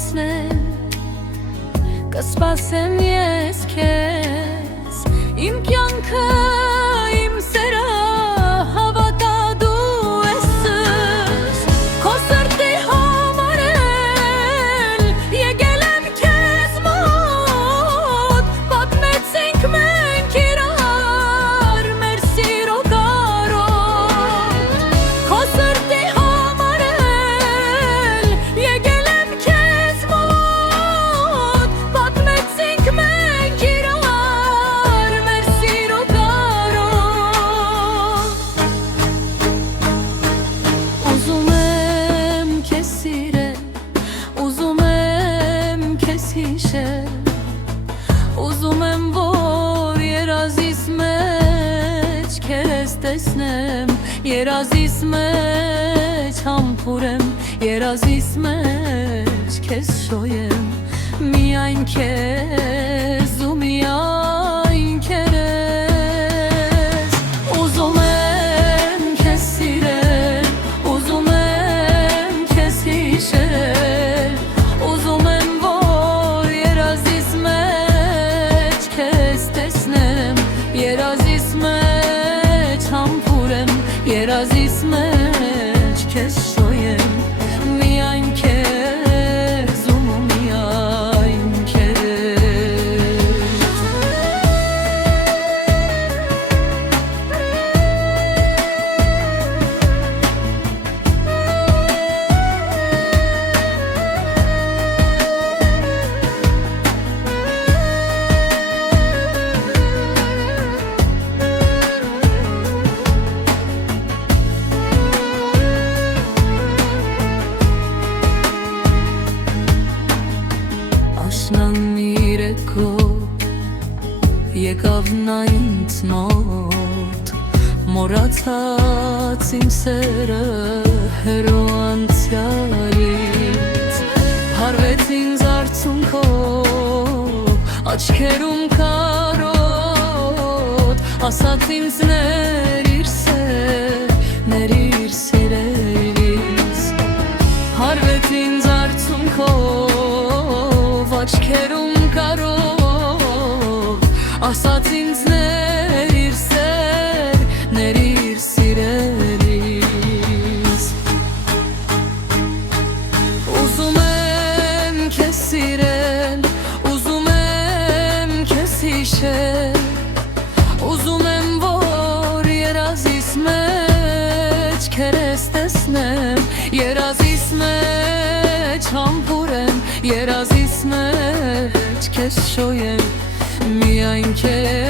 անցնեմ, կսպասեմ ես քեզ, իմ կյանքը, իմ սերը հավատա դու ես, քո սրտի համար էլ եկել եմ քեզ մոտ, պատմեցինք մենք իրար մեր սիրո կարոտ, քո սրտի համար էլ եկել եմ քեզ մոտ, պատմեցինք մենք իրար մեր սիրո կարոտ, ուզում եմ քեզ սիրել, ուզում եմ քեզ հիշել, ուզում եմ որ երազիս մեջ քեզ տեսնեմ, երազիս մեջ համբուրեմ, երազիս մեջ քեզ շոյեմ, միայն քեզ ու միայն քեզ, ուզում եմ քեզ սիրել, ուզում եմ քեզ հիշել, ուզում եմ որ երազիս մեջ քեզ տեսնեմ, երազիս մեջ համբուրեմ, երազիս մեջ քեզ շոյեմ, միայն քեզ ու միայն քեզ, աշնան իրեկո եկավ նա ինձ մոտ, մոռացած իմ սերը հեռու անցյալից, փարվեց ինձ արցունքով, աչքերում կարոտ, ասաց ինձ ներիր սիրելիս, փարվեց ինձ արցունքով, աչքերում կարով, ասաց ինձ ներիր սիրելիս, ուզում եմ քեզ սիրել, ուզում եմ քեզ հիշել, ուզում եմ որ երազիս մեջ քեզ տեսնեմ, երազիս մեջ համբուրեմ, երազիս մեջ քեզ շոյեմ, միայն քեզ